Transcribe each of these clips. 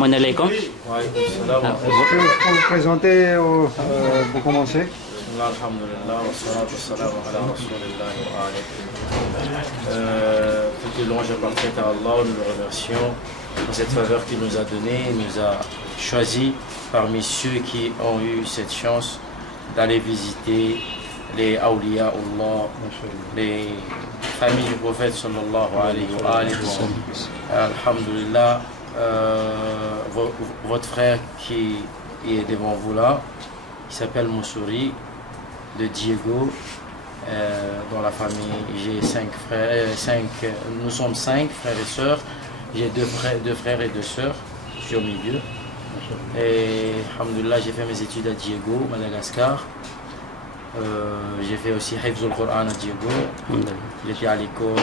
Assalamu alaikum. Est-ce que vous pouvez vous présenter pour commencer? Tout le louange appartient à Allah, nous le remercions pour cette faveur qu'il nous a donnée. Il nous a choisis parmi ceux qui ont eu cette chance d'aller visiter les awliya Allah, les familles du prophète sallallahu alayhi wa sallam. Alhamdulillah, votre frère qui est devant vous là, il s'appelle Moussouri, de Diego, dans la famille. J'ai 5 frères, nous sommes 5 frères et sœurs. J'ai deux frères et 2 sœurs. Je suis au milieu. Et alhamdulillah, j'ai fait mes études à Diego, Madagascar. J'ai fait aussi Hifzul Quran à Diego. J'étais à l'école,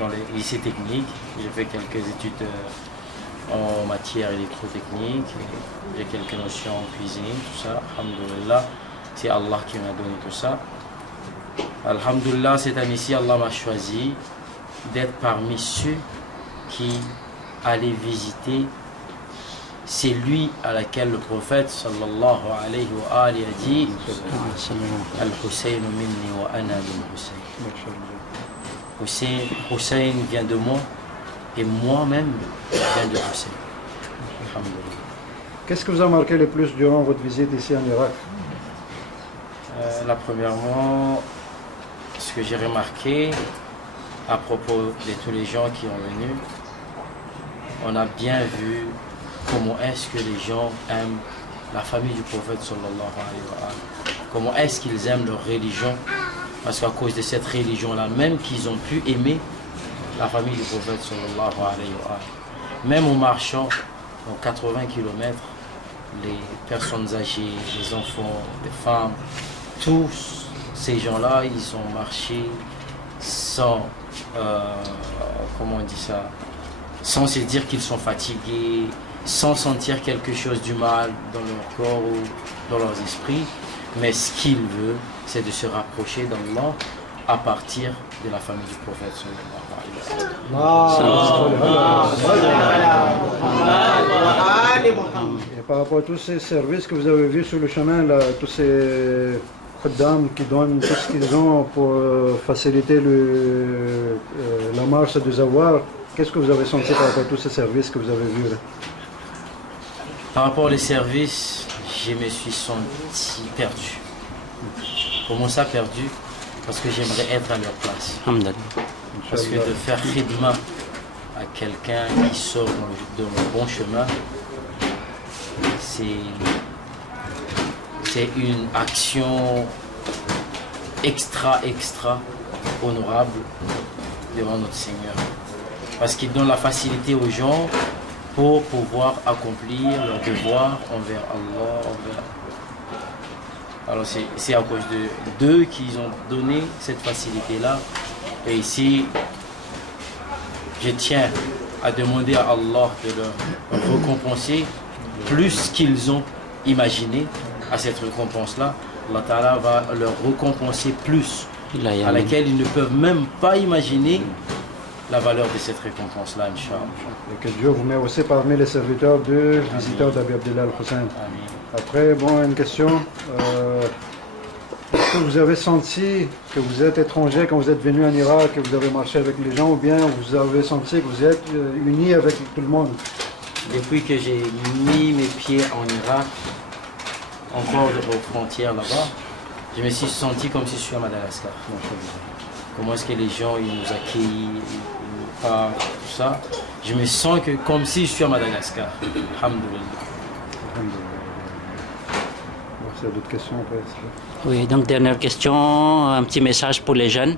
dans les lycées techniques. J'ai fait quelques études en matière électrotechnique. J'ai quelques notions en cuisine, tout ça. Alhamdulillah, c'est Allah qui m'a donné tout ça. Alhamdulillah, cette année-ci, Allah m'a choisi d'être parmi ceux qui allaient visiter. C'est lui à laquelle le prophète sallallahu alayhi wa alihi a dit Al-Hussein minni wa ana min Hussein. Hussein vient de moi et moi-même je viens de Hussein. Alhamdulillah. Qu'est-ce que vous a marqué le plus durant votre visite ici en Irak? Là, premièrement, ce que j'ai remarqué à propos de tous les gens qui ont venu, on a bien vu comment est-ce que les gens aiment la famille du prophète sallallahu alayhi wa sallam. Comment est-ce qu'ils aiment leur religion, parce qu'à cause de cette religion-là, même qu'ils ont pu aimer la famille du prophète sallallahu alayhi wa sallam. Même en marchant en 80 km, les personnes âgées, les enfants, les femmes, tous ces gens-là, ils ont marché sans, comment on dit ça, sans se dire qu'ils sont fatigués, sans sentir quelque chose du mal dans leur corps ou dans leurs esprits. Mais ce qu'ils veulent, c'est de se rapprocher d'Allah à partir de la famille du prophète sallallahu alayhi wa sallam. Et par rapport à tous ces services que vous avez vus sur le chemin, là, tous ces dames qui donnent tout ce qu'ils ont pour faciliter la marche des avoirs, qu'est-ce que vous avez senti par rapport à tous ces services que vous avez vus là? Par rapport aux services, je me suis senti perdu. Comment ça perdu? Parce que j'aimerais être à leur place. Parce que de faire khidma à quelqu'un qui sort dans le bon chemin, c'est une action extra honorable devant notre Seigneur. Parce qu'il donne la facilité aux gens pour pouvoir accomplir leurs devoirs envers Allah. Alors c'est à cause d'eux qu'ils ont donné cette facilité-là. Et ici, je tiens à demander à Allah de leur récompenser plus qu'ils ont imaginé à cette récompense-là. Allah Ta'ala va leur récompenser plus, à laquelle ils ne peuvent même pas imaginer la valeur de cette récompense-là, Inch'Allah. Et que Dieu vous met aussi parmi les serviteurs de visiteurs d'Abi Abdullah al-Hussein. Après, bon, une question. Est-ce que vous avez senti que vous êtes étranger quand vous êtes venu en Irak, que vous avez marché avec les gens, ou bien vous avez senti que vous êtes unis avec tout le monde? Depuis que j'ai mis mes pieds en Irak, encore aux frontières là-bas, je me suis senti comme si je suis à Madagascar. Comment est-ce que les gens ils nous accueillent, ils nous parlent, tout ça. Je me sens que comme si je suis à Madagascar. Alhamdulillah. C'est d'autres questions après. Oui, donc dernière question, un petit message pour les jeunes.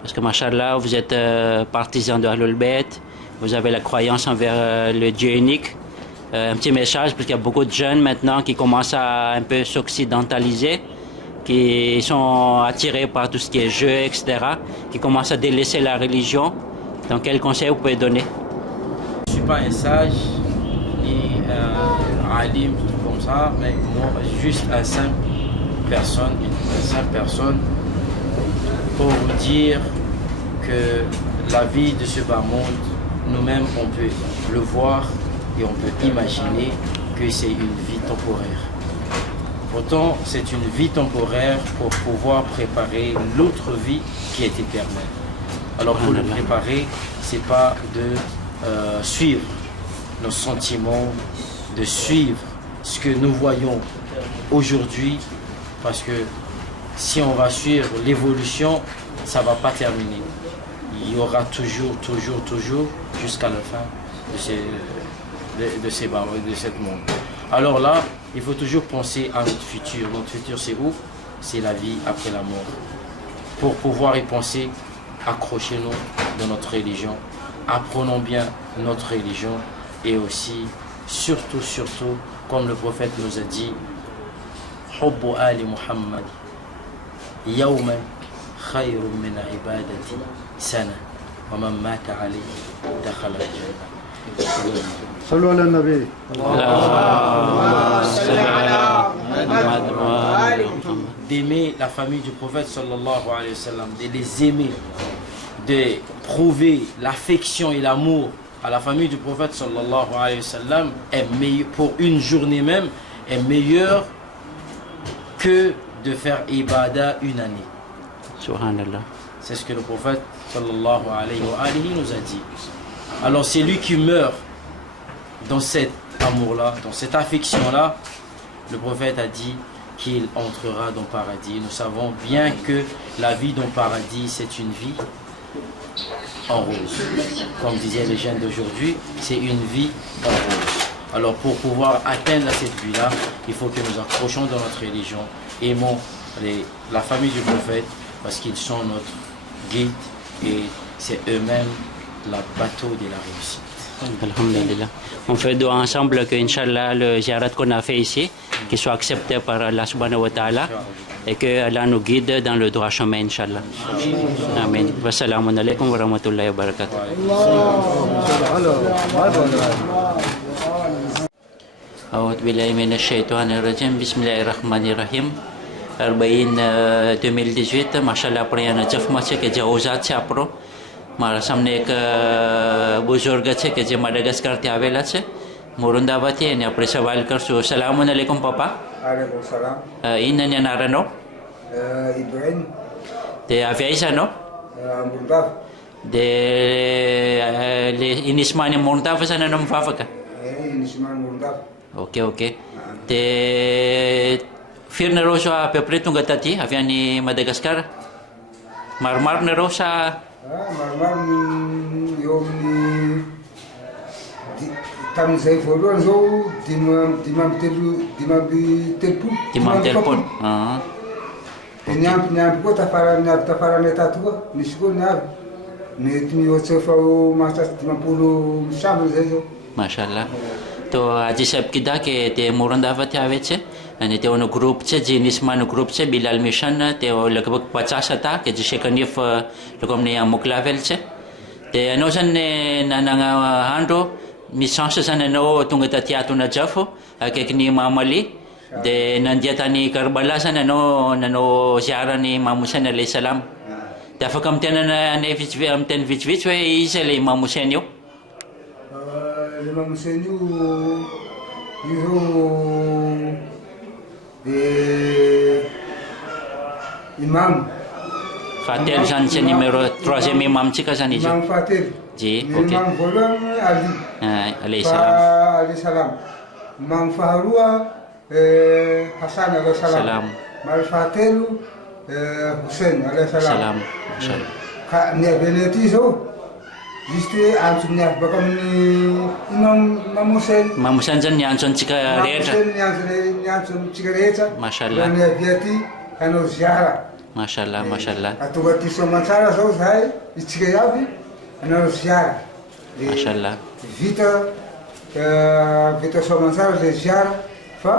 Parce que, machallah, vous êtes partisans de Ahlul Bayt, vous avez la croyance envers le Dieu unique. Un petit message, parce qu'il y a beaucoup de jeunes maintenant qui commencent à un peu s'occidentaliser, qui sont attirés par tout ce qui est jeu, etc., qui commencent à délaisser la religion. Donc, quel conseil vous pouvez donner? Je ne suis pas un sage, ni un alim, tout comme ça, mais moi, juste une simple personne, pour vous dire que la vie de ce bas monde, nous-mêmes, on peut le voir et on peut imaginer que c'est une vie temporaire. Pourtant, c'est une vie temporaire pour pouvoir préparer l'autre vie qui est éternelle. Alors pour le préparer, c'est pas de suivre nos sentiments, de suivre ce que nous voyons aujourd'hui, parce que si on va suivre l'évolution, ça ne va pas terminer. Il y aura toujours, jusqu'à la fin de cette monde. Alors là, il faut toujours penser à notre futur. Notre futur, c'est où? C'est la vie après la mort. Pour pouvoir y penser, accrochez-nous dans notre religion, apprenons bien notre religion, et aussi, surtout, comme le prophète nous a dit, Hubbu Ali Muhammad, Yawman khayrun min ibadati sana, wa man mata alayhi dakhala al-jannah. Salut ala Nabi. D'aimer la famille du prophète sallallahu alayhi wa sallam, de les aimer, de prouver l'affection et l'amour à la famille du prophète sallallahu alayhi wa sallam est meilleur, pour une journée même, est meilleur que de faire ibadah une année. Subhanallah. C'est ce que le prophète sallallahu alayhi wa alihi nous a dit. Alors c'est lui qui meurt dans cet amour-là, dans cette affection-là. Le prophète a dit qu'il entrera dans le paradis. Nous savons bien que la vie dans le paradis, c'est une vie en rose. Comme disaient les jeunes d'aujourd'hui, c'est une vie en rose. Alors pour pouvoir atteindre cette vie-là, il faut que nous accrochons dans notre religion, aimons la famille du prophète, parce qu'ils sont notre guide et c'est eux-mêmes la bateau de la réussite. Alhamdulillah. On fait doigt ensemble que, Inch'Allah, le ziarat qu'on a fait ici, qu'il soit accepté par Allah subhanahu wa ta'ala, et que Allah nous guide dans le droit chemin, Inch'Allah. Amen. Wassalamu alaikum wa rahmatullahi wa barakatuh. أعوذ بالله من الشيطان الرجيم بسم الله الرحمن الرحيم 2018 माशाल्लाह अपने यहाँ नजफ में છે કે જે ઓઝાદ છે આપણો મારા સામે એક બુઝુર્ગ છે કે જે માડાગાસ્કરથી આવેલા છે મોરુંદાબાથી અને આપણે સવાલ કરશું સલામુ અલૈકુમ પપ્પા Alaikum salam. ઇનન નારાનો Ibrahim. તે aviaisano Murdaf. de inismani Murdaf sana nung fafaka Nisman Murdaf. ok te firna rosa pe pretung gatati aviani Madagascar marmar na rosa Marmar yom ni tam zai follow zo dimam telpu. timam telpon Nyam ko tafara neta tua nisgo nyam ne timi otsefa masa timapulo shamu zejo. માશાલ્લાહ તો આજે સાહેબ કીધા કે તે મોરંદાવાથી આવે છે અને તેઓનો ગ્રુપ છે જે નિસ્માનું ગ્રુપ છે બિલાલ મિશન તેઓ લગભગ 50 હતા કે જે શેકનીફ લોકો અમને અહીંયા મોકલાવેલ છે તે ano san nanang handro misansa san ano tunga tatiato na jafo kek ni mamali de nandiata ni Karbala san ano nano ziara ni Imam Hussein alayhi salam te afaka amtena na amten vitsvitsy hoe izy ilay Imam Hussein io Imam Hussein io imam Fatel san c'est numéro 3e imam tsika zany izy Imam Fatel. ji ok Imam voalohany Ali. alayhi salam Alayhi salam. Imam faharoa Hassan alayhi salam. Salam. Imam fahatelo Hussein alayhi salam. salam mashallah Ka ny avy any aty zao juste hoe antso miavy baka amin'ny Imam Hussein. Imam Hussein zany niantso antsika rehetra Niantso antsika rehetra. Mashallah. Raha ny avy aty hanao ziara. mashallah mashallah Atonga aty Soamantsara zao zahay itsika iaby hanao ziara. mashallah Vita Soamantsara zay ziara fa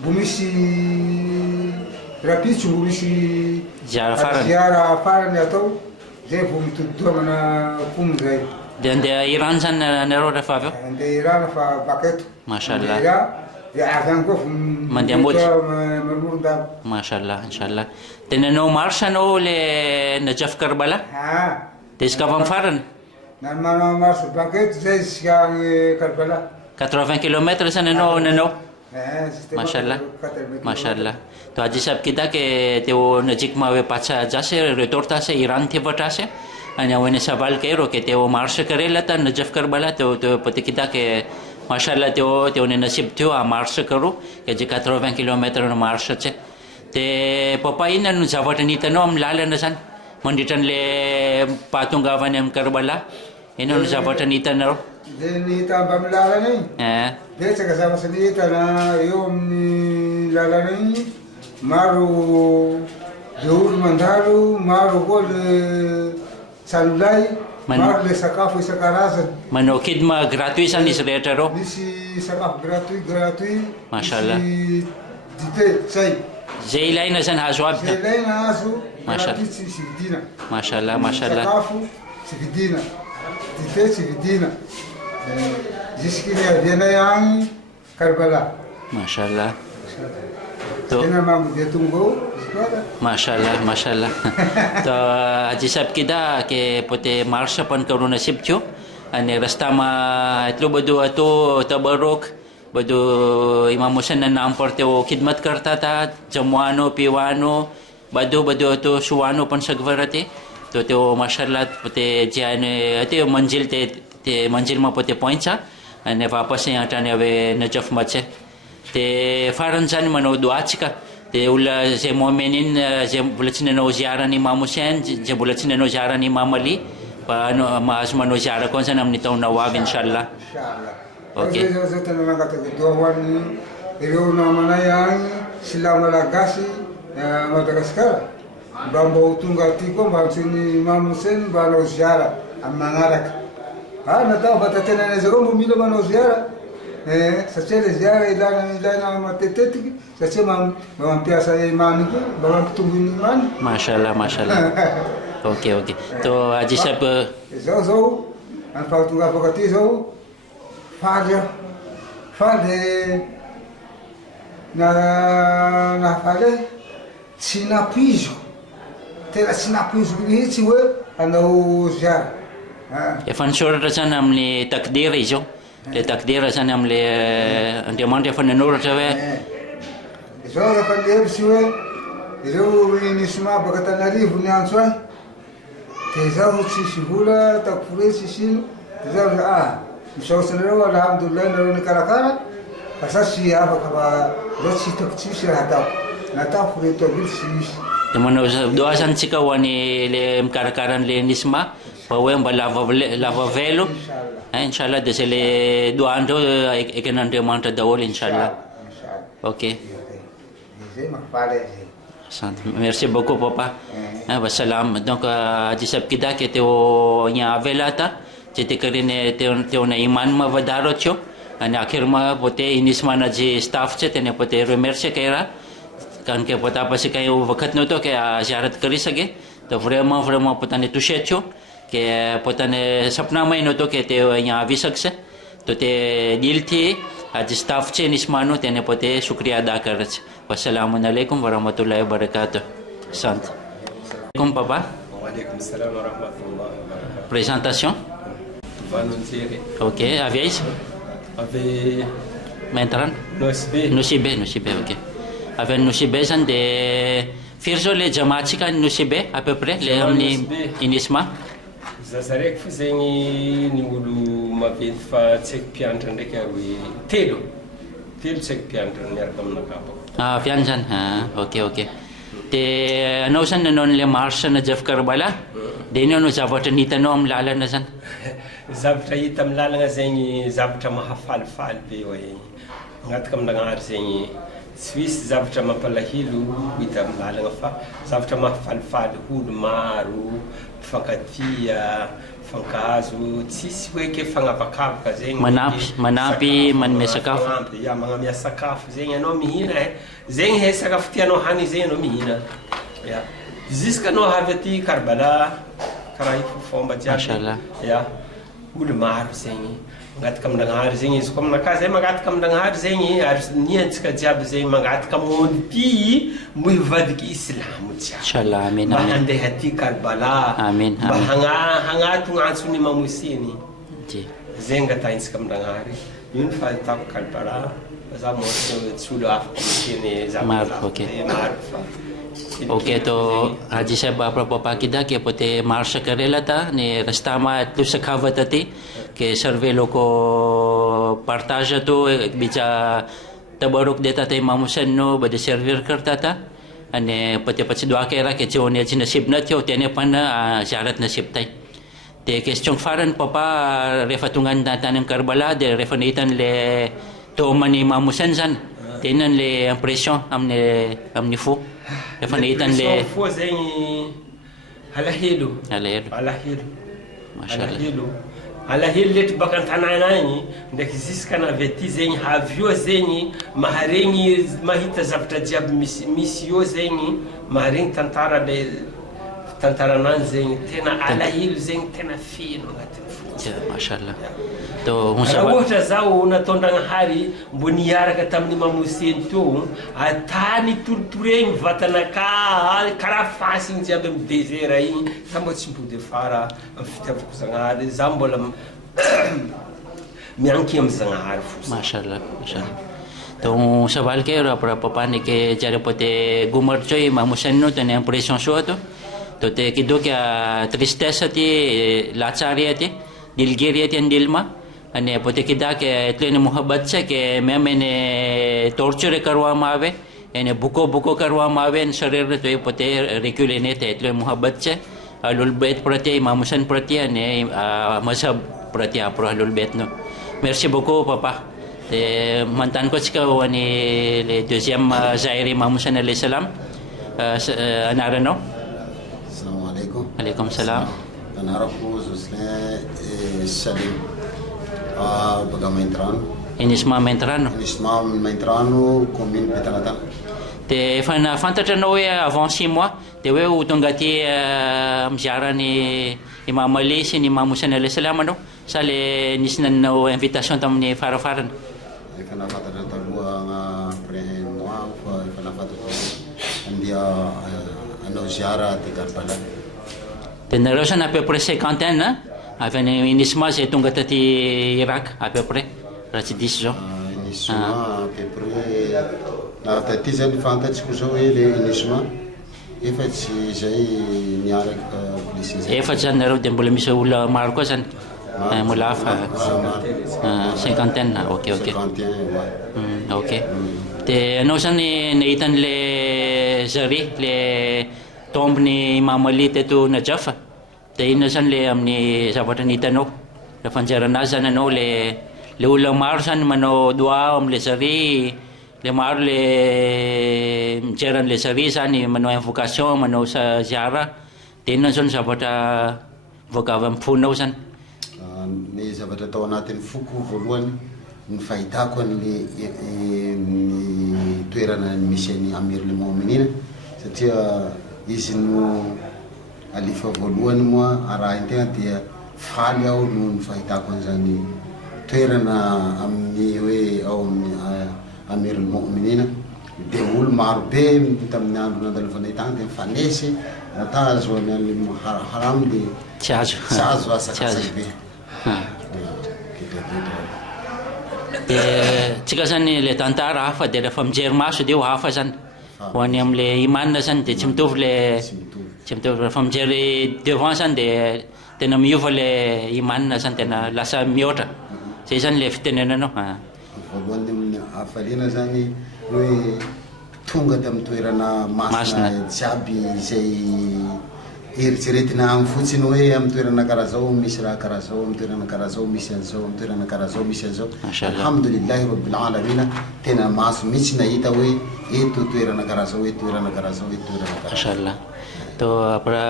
mbo misy rapitso mbo misy ziara farany ziara farany atao zay vao mitodidoha mana komo zay. dia andeha Iran zany nareo rehefa avy eo Andeha Irana fa baka eto. Mashallah. Andeha Iran, dia avy any koa Mandeha mody. Malorondava. mashallah inshallah tena nanao marsy anao le najaf Karbala dia izy ka avy amin'ny farany Na manao marche baka eto zay zisika agny Karbala. 80 km sa nano. Sistema Mashallah. 80 Mashallah. To aji sab kita ke teo nजिकमा वे पाछा जासे रिटोरता से ईरान थे बटासे અને એને સવાલ કર્યો કે તેઓ માર્ચ કરેલા હતા નજફ કરબલા તો પતિ કીધા કે માશાલ્લાહ તેઓને નસીબ થયો આ માર્ચ કરું કે જે 80 કિલોમીટરનો માર્ચ છે તે પપ્પા ઇનાનું જાવટની તનો આમ લાલન સન મંડીટન લે પાતુંગાવાને એમ કરબલા એનાનું જાવટની તનો Nita bamlala ni. Desa kasama sa nita na yung ni lala ni maru jehur mandaru maru gol salulai maru le sakafu sakarasa. Mano kidma gratuit sa nisretero. Nisi sakaf gratuit. Mashallah. Dite say. Zeilay na san haswab. Zeilay na asu. Mashallah. Sividina. Mashallah, mashallah. Sakafu sividina. Dite sividina. Jiskini dia yang Karbala. Mashallah. To Dia memang dia tunggu. Mashallah, mashallah. તો હજી સાહેબ કીધા કે પોતે માર્ચ પણ કરવું નસીબ થયું અને રસ્તામાં એટલું બધું હતું તબરોક બધું ઇમામ હુસૈનના નામ પર તેઓ ખિદમત કરતા હતા જમવાનું પીવાનું બધું હતું સુવાનું પણ સગવડ હતી તો તેઓ માશાલ્લાહ પોતે જ્યાં હતી મંજિલ તે મંજિલમાં પોતે પહોંચ્યા અને વાપસ અહીંયા અટાણે હવે નજફમાં છે તે ફારનસાની મને દુઆ છે તે ઉલા જે મોમેનિન જે બુલચનેનો ઝિયારાની ઇમામ હુસૈન જે બુલચનેનો ઝિયારાની ઇમામ અલી પણ માઝમનો ઝિયારા કોણ છે ને અમની તો નવાબ ઇન્શાલ્લાહ Okay. Saya tenang kata ketuaan ni, iriu nama yang silam Malagasi, Madagaskar. Bambu tunggal tiko, bangsa ni Imam Hussein, bano ziarah, amangarak. Nata bata tenan ezero mumilo bano ziarah. Secara ziarah ilana matetetik, secara mampiasa iman itu, bawang tunggu iman. Mashallah, mashallah. Okay. To Haji Sahib. Zo, anfal tunggal pokati zo. Falha na falha sinapiso tela sinapiso ni siwe ano já Efan shorta sana amli takdir ijo le takdir sana amli andiamante fan nur tawe zo da falha siwe ilo ni sma bagata narifu ni answa tezahu sihula takfure sisin tezahu Misalnya alhamdulillah naruh karakara, asas siapa kaba dosi takcik siapa, nata furi to bilsis. Teman doa san sika wani le karakaran le nisma, bawa yang lava velo, inshallah desele doa ando ekenan dia manta dawol inshallah. Okay. Merci beaucoup papa. Wassalam. Donc Haji Sahib kita teo nya avelata. જેથી કરીને તેઓને ઈમાનમાં વધારો થયો અને આખીરમાં પોતે ઇનિસમાના જે સ્ટાફ છે તેને પોતે રેમેરશે કર્યા કારણ કે પોતા પછી કંઈ એવો વખત નહોતો કે આ ઝિયારત કરી શકે તો ફ્રેમમાં પોતાને તુષે થયો કે પોતાને સપનામાં નહોતો કે તેઓ અહીંયા આવી શકશે તો તે દિલથી આ જે સ્ટાફ છે ઇનિસમાનો તેને પોતે શુક્રિયા અદા કરે છે વસ્સલામુ અલૈકુમ વરહમતુલ્લાહિ વબરકાતુહ sant alaikum papa wa alaikum salam wa rahmatullahi wa barakatuh présentation Volontieri. Ok, aviez? Avec Maintenant? Nusibé, ok. Avec Nusibé, c'est des firzo les jamatika Nusibé à peu près, les omni inisma. Zazarek fizeny ny olo maventy fa tsy haiko mpianatra ndraiky hoe telo tsy haiko mpianatra miaraka aminakapa. Ah, fianzan, ok. Te ano san nanon le marcha na Jeff Karbala? Dia no zavatra nitanao amin'ny lalana zany. Zavatra hita amin'ny lalana zegny zavatra mahafalifaly be hoe agnatika amin'Agnahary zegny tsy misy zavatra mampalahelo hita amin'ny lalana fa zavatra mahafalifaly olo maro mifankatia fankazo tsisy hoe ke fagnavakavaka zegny manampy manome sakafo magnamia sakafo zegny anao mihina zegny he sakafo tianao hany zegny anao mihina jusqu'à anao avy aty Karbala karaha io fomba jiaby olo maro zegny mangataka amin'Agnahary zegny izy koa aminakahy zay mangataka amin'Agnahary zegny ary niantsika jiaby zegny mangataka monde ty mbo hivadiky islamo jiaby inshallah amen mba handeha aty Karbala amen mba hagnatogna antsony Imam Hussein zenga taintsika amindragnahary io ny fahitako Karbala za mo tsy olo afaka miteny maro fa Okey, to Haji Sahib apa kita ke pote marsha karela ta ne rastama tu sakhawa tati ke survey loko partage tu bica tabaruk data te mamusan no bade server karta ta ane pote patsi doa kera ke chone nasib na tyo tene pana syarat nasib tai te question faran papa refatungan data ng Karbala de refanitan le to mani mamusan san tenan le impression amne fu refanitan le fu zengi alahilo mashallah alahilo let bakantananani ndek ziskana veti zengi havyo zengi maharengi mahita zavatra jiaby misy yo zengi maharengi tantaranan zengi tena alahilo zengi tena fino agnatin'ny fo mashallah to ohatra zao nataondragnahary mbo niaraka tamin'ny mamoseny teo atany torotoregny vatana karaha fasiny jiaby amin'ny désert igny za mbo tsy mipody afara amin'ny fitiavako Zagnahary za mbola mianky amin'ny Zagnahary fo mashallah to sabal ke rapra papani ke jare pote gumar choy mamusan no tene impression so to te kido kya tristesse ti lachari ti dilgeri ti andilma ane pote kida ke tlene muhabbat se ke memene torture karwama ave ene buko karwama ave en sharir to pote recule ne te tlene muhabbat se alul bait prati mamusan prati ane mazhab prati apro alul bait no merci beaucoup papa te mantan ko sika wani le deuxième zairi mamusan alayhi salam anarano assalamualaikum alaikum salam anaraku zusle salim Bagamentran. Inisma Mentrano. Inisma Mentrano, commune Petalatan. Te fantatra no hoe avant 6 mois te hoe ho tonga aty mizara ny Imam Ali sy ny Imam Hussein alayhi salam anao sa le nisy nanao invitation tamin'ny farafarana efa nafantatra taloha après un mois fa efa nafantatra andia anao ziara ty Karbala te nareo sana à peu près cinquantaine avy any Inisma zay tonga taty Irak à peu près raha tsy diso zao Inisma à peu près na taty zany fantatsiko zao hoe le Inisma efatsy zay miaraka police zay efatsy zany nareo dia mbola misy olona maro koa zany mbola hafa cinquantaine ok ok dia anao zany nahita an'le zary le tombony Imam Ali teto Najafa dia inona zany le amin'ny zavatra nihitanao le fanjairana azy zany anao le olona maro zany manao doa amin'le zary le maro le mijery an'le zary zany manao invocation manao ziara dia inona zao ny zavatra voaka avy amin'ny fonao zany ny zavatra tao anatin'ny foko voalohany ny fahitako ny toerana misy any Amirul Mu'minin satria izy no alifa voalohany moa arahin-tegna dia faly aho no ny fahitako an'izany toerana amin'ny hoe ao amin'ny Amirul Mu'minin dia olo maro be tamin'ny andro nandalovanay tagny dia mifanesy ata azo amin'ny haram dia tsy azo asakasay be dia tsika zany le tantara hafa dia rehefa mijery maso dia ho hafa zany ho any amin'le imanina zany dia tsy mitovy rehefa mijery devant zany dia tena miova le imanina zany tena lasa mihoatra zay zany le fitenenanao voalohany amin'ny hafaliana zany hoe tonga tamin'ny toerana masina jiaby zay eritreretina agny fotsiny hoe amin'ny toerana karaha zao misy raha karaha zao amin'ny toerana karaha zao misy an'izao amin'ny toerana karaha zao misy an'izao alhamdulillahi rabbil alamina tena maso mihitsy nahita hoe eto toerana karaha zao eto toerana karaha zao eto toerana karaha mashallah to pra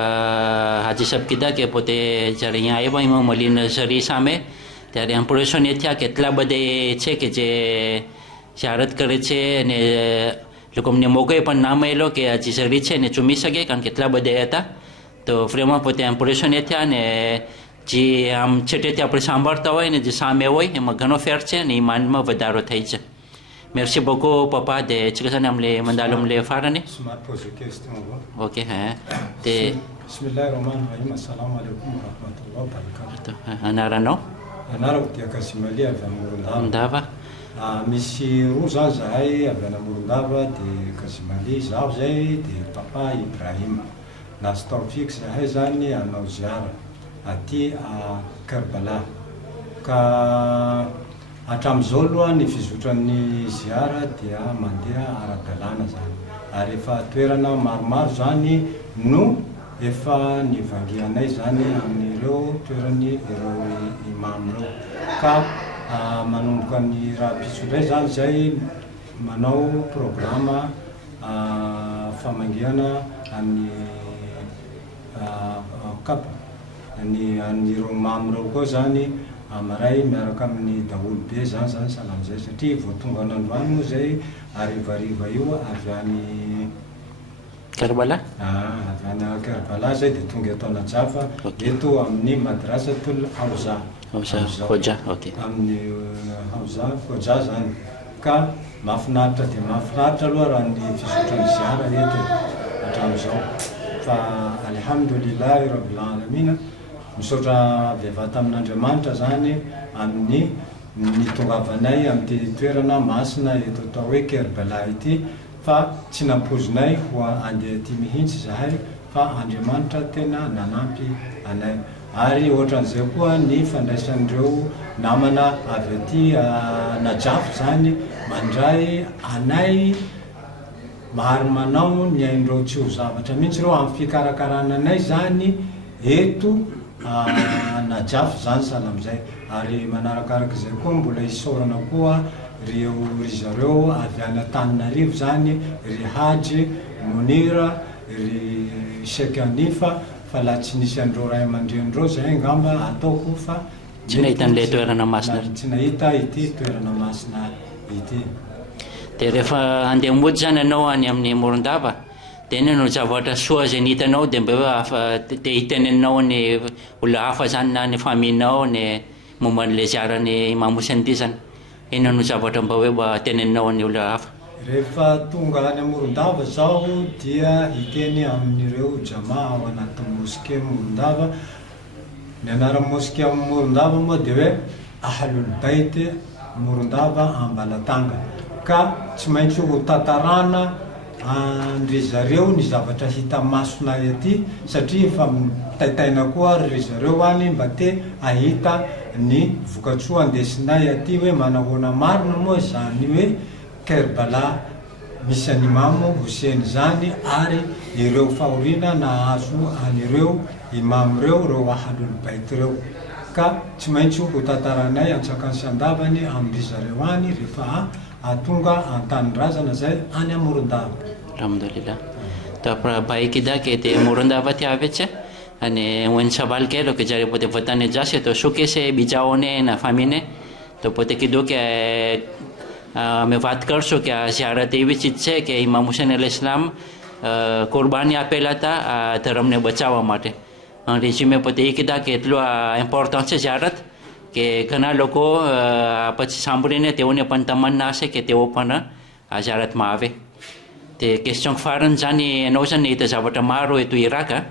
Haji Sahib kita ke pote jarinya iba Imam Ali Nazari same dari impression etia ke telah badai cek je syarat kerece ne lukum ne moga pan nama elo ke Haji Sarice ne cumi sage kan ke telah badai eta to vraiment pote impression etia ne ji am cetetia presambar tawai ne ji same wai e magano ferce ne iman ma vadaro thaija merci beaucoup papa de cikasan amle mandalum le farani smart pose question ok te bismillahirrahmanirrahim assalamu alaikum warahmatullahi wabarakatuh anarano Anarako dia Kasimalia avy amin'ny Morondava. Misy roa zany zahay avy any Morondava dia Kasimalia, zaho zay dia papa Ibrahima. Lasa taofiko zahay zany hanao ziara aty Kerbala. Ka hatramin'izao aloha ny fizotran'ny ziara dia mandeha ara-dalàna zany. Ary efa toerana maromaro zany no efa nivangianay zany amin'ireo toerany ireo imam reo. Ka manomboka ny raha pisotray zany zay manao programa famangiana amin'ny kapa an'ireo imam reo koa zany amaray miaraka amin'ny daholo be zany salamizay satria vao tonga n'androany moa zay arivariva io avy any Kerbala? Avy any Kerbala zay dia tonga eto Najafa eto amin'ny Madrasatul Hawza. Koja, okey. Amin'ny Hawza, Koja zany. Ka mahafinaritra dia mahafinaritra aloha raha ny fisotran'ny ziara eto hatramin'izao. Fa alhamdulillahi rabbil alamina misaotra bevata amin'Andriamanitra zany amin'ny nitongavanay amin'ity toerana masina eto atao hoe Kerbala ity, fa tsy nampozinay ho andeha aty mihitsy zahay fa Andriamanitra tena nanampy anay. Ary ohatran'izay koa ny fandraisan'ireo namana avy aty Najafy zany mandray anay mahary manao ny ain'ireo tsy ho zavatra mihitsy ireo amin'ny fikarakarana anay zany eto Najafy zany salamizay. Ary manarakarak'izay koa mbola isaorana koa ry zareo avy any Antananarivo zany, ry Haji Monira, ry Sheikh Hanifa, fa la tsy nisy andreo ray aman-drenindreo zay ngamba ataoko fa tsy nahita an'ilay toerana masina. Tsy nahita ity toerana masina ity. Dia rehefa andeha mody zany ianao any amin'ny Morondava, dia iny no zavatra soa zay nihitanao dia mba hoe te hitenenao ny olona hafa zany na ny faminao ny momba n'ilay ziaran'ny Imam Hussein ity zany. Ino no zavatra mba hoe mba teneninao ny olona hafa? Rehefa tonga any Morondava zaho dia hiteny amin'ireo jama ao anatin'ny moskea Morondava. Ny anaran'ny moskea Morondava moa dia hoe Ahlul Bait Morondava Ambalatanga. Ka tsy maintsy ho tantarana andry zareo ny zavatra hita masonay aty satria efa taitaina koa ry zareo any mba te ahita ny vokatsoa andesinay aty hoe manahoana marina moa zany hoe Kerbala misy any Imam Hussein zany ary ireo fahoriana nahazo an'ireo imam reo Ahlul Bait reo. Ka tsy maintsy ho tantaranay antsakany sy andavany amin'ny zareo any rehefa tonga an-tanindrazana zay any Morondava. Alhamdulillah. Toa baik idake te Morondava ty avetsy ani wen sabal kelo ke jari pote votane jase to sukese bijaone na famine to pote kidoke mevatkar so ke ziara te wichitse ke Imam Hussein al-Islam qurbani apelata teramne bacawa mate en résumé pote ikidake tlo importance ziarat ke kana loko apa sambrine te one pantamanna se ke te opana ziarat maave. Te question farany zany ianao zany nahita zavatra maro eto Iraka,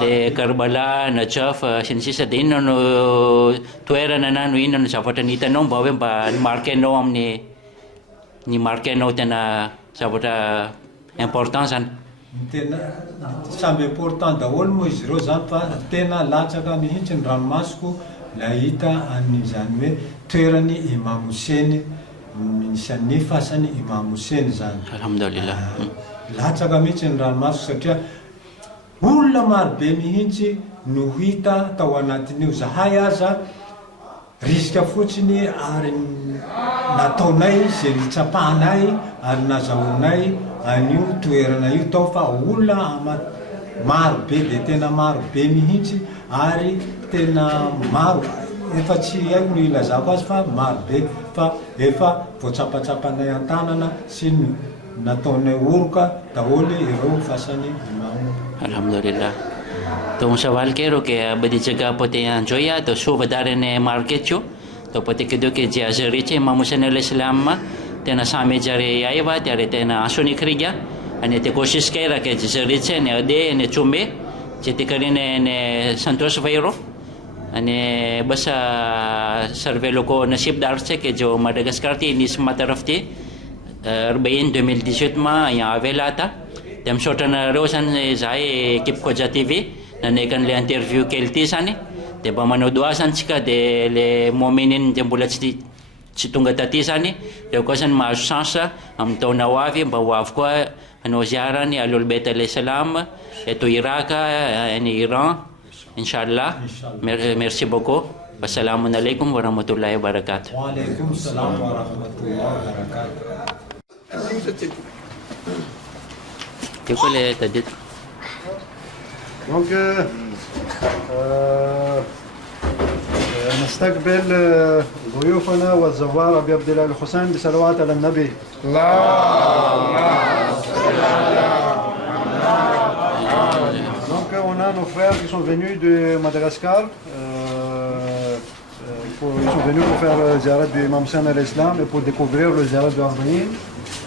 le Karbala, Najaf sy ny sisa, dia inona no toerana na no inona no zavatra nihitanao mba hoe mba nimarkenao amin'ny nimarkenao tena zavatra important zany? Tena samby important daholo moa izy ireo zany fa tena latsaka mihitsy ny ranomasoko nahita an'izany hoe toerany Imam Hussein, misy an'ny fasany Imam Hussein zany. Alhamdulillah. Latsaka mihitsy ny ranomasoko satria olona marobe mihitsy no hita tao anatin'io. Zahay aza risika fotsiny ary nataonay zay nitsapahanay ary nazahoanay an'io toerana io tao fa olona marobe dia tena marobe mihitsy ary tena maro. Efa tsy haiko no ilazako azy fa marobe fa efa voatsapatsapanay an-tanana sy nataonay oroka daholo ireo fasany Imam. Alhamdulillah. To musawal kero ke badi jaga pote anjoya to suva darene marketcho to pote kedoke jia zeriche Imam Hussein al-Islam tena same jare aiva tare tena asoni kriga ane te kosis kera ke zeriche ne ade ne chumbe jete karine ne santos vairo أنا بس سيرفيلوكو نسيب دارسة كجو مدغسكر تي نسمة طرفتي 2018 ما يا فيلاتا تم شوتنا روسان زاي كيب كوجا تي في نانيكن لي انترفيو كيلتي ساني تبا منو دواسان تشكا دي لي مؤمنين جنبولتي تشتونغا تاتيساني لو كوسن ما شانسا ام تونا وافي بواف كو انو زياراني الو البيت عليه السلام اتو عراق يعني ايران ان شاء الله ميرسي بوكو والسلام عليكم ورحمه الله وبركاته. وعليكم السلام ورحمه الله وبركاته. Donc, نستقبل ضيوفنا والزوار أبي عبد الله الحسين بصلوات على النبي. Donc, on a nos frères qui sont venus de Madagascar. Ils sont venus pour faire le ziyarat du Imam Hussein al-Islam et pour découvrir le ziyarat de Arbaïn.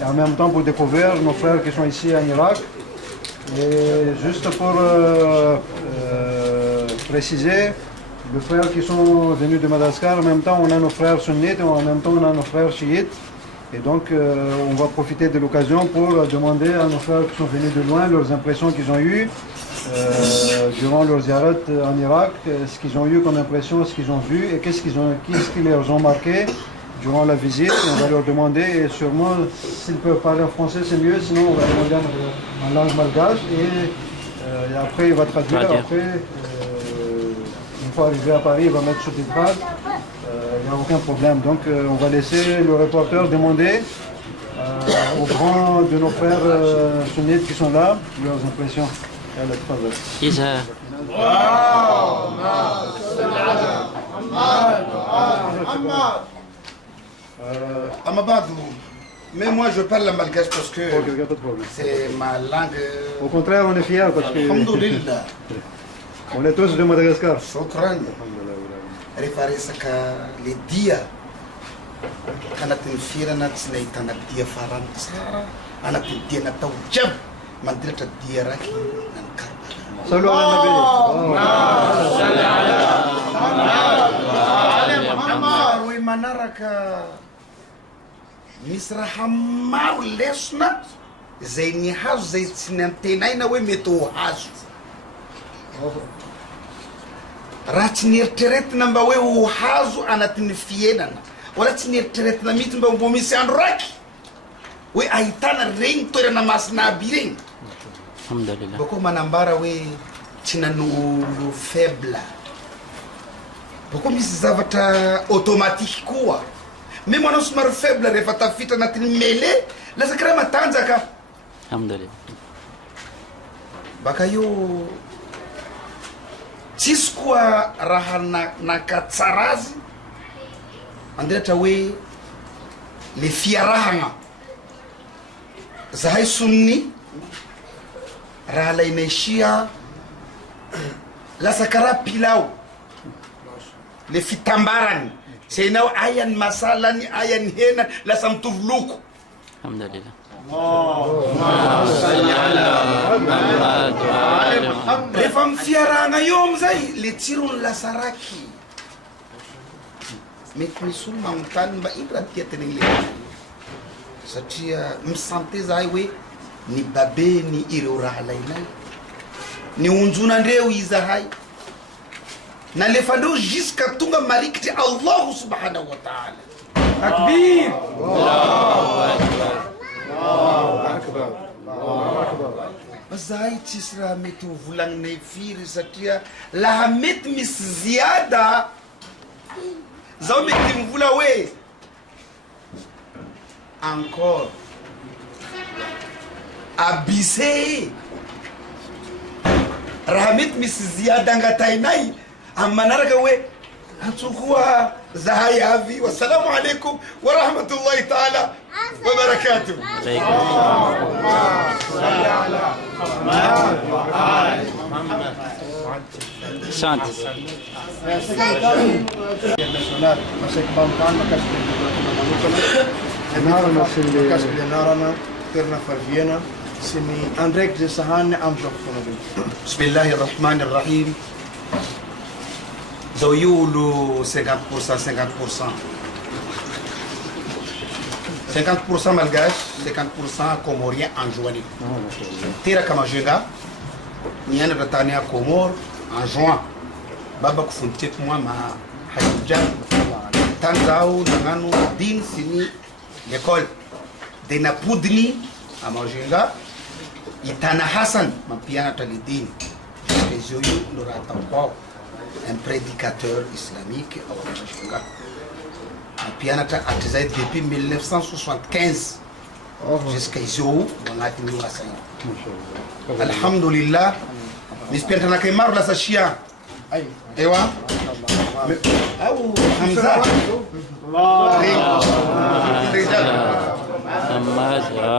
Et en même temps pour découvrir nos frères qui sont ici en Irak. Et juste pour préciser, les frères qui sont venus de Madagascar, en même temps on a nos frères sunnites et en même temps on a nos frères chiites. Et donc on va profiter de l'occasion pour demander à nos frères qui sont venus de loin leurs impressions qu'ils ont eues durant leur ziyarat en Irak, ce qu'ils ont eu comme impression, ce qu'ils ont vu et qu'est-ce qui leur ont marqué durant la visite. On va leur demander, et sûrement s'ils peuvent parler en français c'est mieux, sinon on va demander en langue malgache et après il va traduire. Après, une fois arrivé à Paris, il va mettre sous-titrage, il n'y a aucun problème. Donc on va laisser le reporter demander aux grands de nos frères sunnites qui sont là leurs impressions. Mais moi je parle le malgache parce que c'est ma langue. Au contraire, on est fiers parce que on est tous de Madagascar. Shukran. Refaresaka le dia anatin'ny firana tsy nahitana dia farany tsara anatin'ny dia natao jiaby mandiratra dia raiky nany Karbala. Salut ala nabi. Roy manaraka misy raha maro lesona zay nihazo zay tsy nantenaina hoe mety ho hazo. Raha tsy nieritreretina mba hoe ho hazo anatin'ny fiainana wala tsy nieritreretina mihitsy mba mbo misy andro raiky hoe ahitana regny toerana masina aby regny. Bako manambara hoe tsy nanolo faible. Bako misy zavatra automatique koa. Même manao somary faible rehefa tafitra anatin'ny mêlée lasa karaha matanjaka. Alhamdulillah. Baka io tsisy koa raha nakatsara azy andiratra hoe le fiarahagna. Zahay sunni raha lainay sia lasa karaha pilao le fitambarany zay nao ayan'ny masalany ayan'ny hena lasa mitovy loko. Alhamdulillah. Rehefa mifiarahagna io amizay le tsirony lasa raky. Mety misy olo magnontany mba ino raha tia tenegny le satria misante zahay hoe ny babeny ireo raha lainay ny onjonandreo izahay nalefandreo jusqu'à tonga marikitry Allahu subhanahu wa ta'ala. Takbir! Allahu akbar! Allahu akbar! Zahay tsisy raha mety ho volagninay firy satria laha mety misy ziada zaho mety mivola hoe encore abise raha mety misy ziada angatainay amin'ny manaraka hoe antsokoa zahay avy. Wassalamu alaikum wa rahmatullahi ta'ala wa barakatuh. Sante. Bismillahirrahmanirrahim. Zoyoulou 50%, 50%. 50% malgache, 50% comorien en journée. Tira Kamajenga, Niana Ratania Comor en juin. Baba Kufuntek moi ma Haïdja, Tanzao, Nangano, Din, Sini, l'école. Dena Poudni, à Majenga, Itana Hassan, ma piana Talidin. Les Yoyo, Lorata, un prédicateur islamique à Majenga. Pianata artisan depuis 1975 jusqu'à Izou, on a tenu à ça. Alhamdulillah, mais piantana que marre la sachia. Ewa, ou Hamza.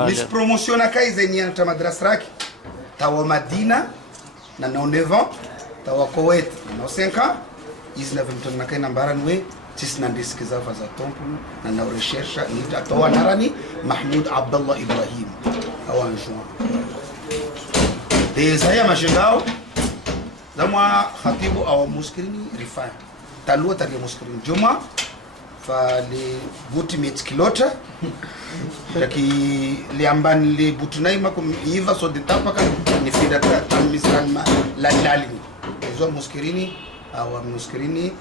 Mis promotion à Kaizenian Tamadrasrak, Tawa Madina, na 9 ans, Tawa Koweït, na 5 ans, Isla Vimton Nambaranwe. Sisi nandisikiza za tompu na na recherche ni atoa narani Mahmoud Abdallah Ibrahim awanjwa desaya mashingao zamwa khatibu au muskirini rifa talua tali muskirini juma fa le butimit kilota taki liambani le butunai makum iva so de tapaka ni fida tamisran la lalini zo muskirini au muskirini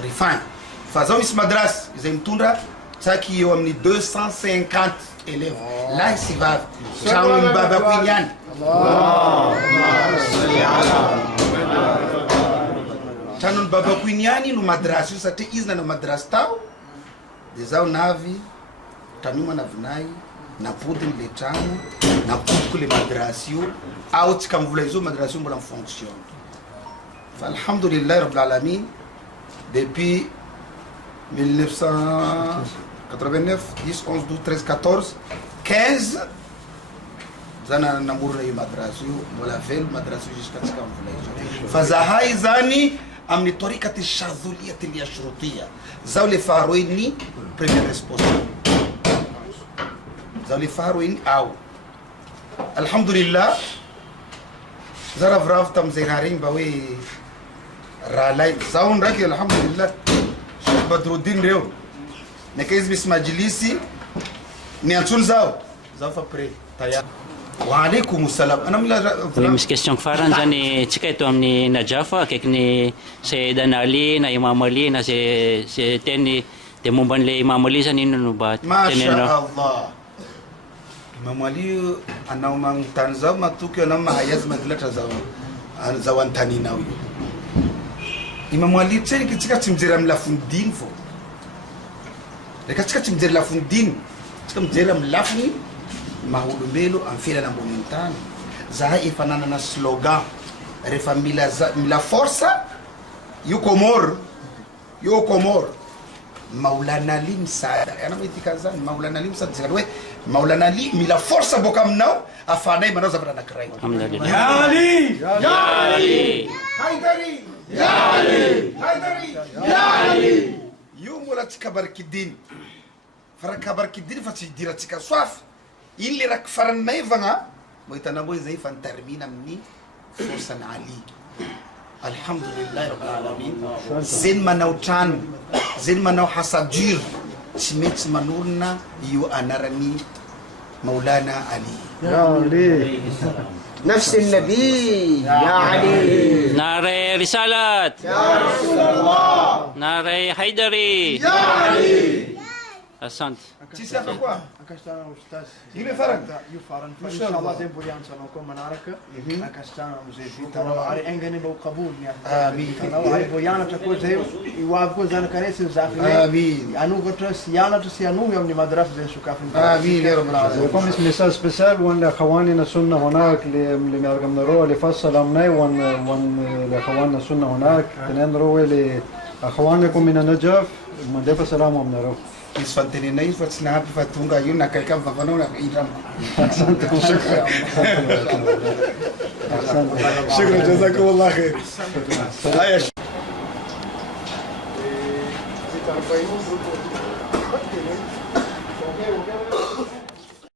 refine. Faisons une madras, ils aiment tout ça qui ont 250 élèves. Là, ils va. Chaoun Baba Quinyan. Chaoun Baba Quinyan, nous madras, ça te isna no madras tao. Des au navi, tanuma navnai, na poudre les tamo, na poudre les madrasio, out comme vous les autres madrasio en fonction. Alhamdulillah Rabbil Alamin. Depuis 1989, 10, 11, 12, 13, 14, 15, zana namuru na madrasu, molafel madrasu jusqu'à ce qu'on voulait. Fazahai zani amni torikati shadhuliyati liyashrutia. Zawli faroini premier responsable. Zawli faroini au. Alhamdulillah, zara vrav tam zenarin bawe. Ralai zaun raki alhamdulillah Sheikh Badruddin leo nekaiz bis majlisi ni antul zao fa pre tayar wa alaykum assalam ana oui mis question faran zani tikaito amni najafa kekni Sayyidina Ali na Imam Ali na se teni te mumban le Imam Ali zani no ba teneno Allah Imam Ali ana mang tanza matukio na mahayaz madlata zawan tani nawi Imam Ali tseri kitika timzera mlafundin fo. Katika timzera mlafundin, katika mzera mlafuni mahulumelo amfila na momentano. Zaha ifanana na slogan refamila la força yuko mor Maulana Ali msaada. Ana mitikazani Maulana Ali msaada zikadwe Maulana Ali mila força bokam nao afana imanoza bana nakrai. Alhamdulillah. Ya Ali! Ya Ali! Haidari! Ya Ali! Haidari! Ya Ali! Yumula tikabar kidin. Fara kabar kidin fati dira tika swaf. Ili rak faran naivanga. Moitana boy zaifan termina mni forsan Ali. Alhamdulillah Rabbil Alamin. Zin manautan, zin manau hasadir. Simit manurna yu anarani Maulana Ali. Ya Ali. نفس النبي يا علي ناري رسالات يا رسول الله ناري حيدري يا علي أحسنت Tisa kwa? Akastana ustaz. Ile faran? Yu faran. Inshallah tempo yan salakum manaraka. Akastana mzee taraw ali engani bo qabul ya. Amin. Taraw ali boyana takwa zeu iwabko zana kanesi zafile. Amin. Anu gotras yana to sianu yom ni madrasa زي شكافن. آمين يا رب العالمين. وكم اسم مثال سبيسال وان لاخواننا السنه هناك اللي نرجم نروح لفصل امناي وان لاخواننا السنه هناك نروح لاخوانكم من النجف من دفع سلام ومنروح. Isfanteni na hivyo tunahapi fatunga yuna kaika mfafanona idram. Asante. Shukran jazakumullah khair. Haya.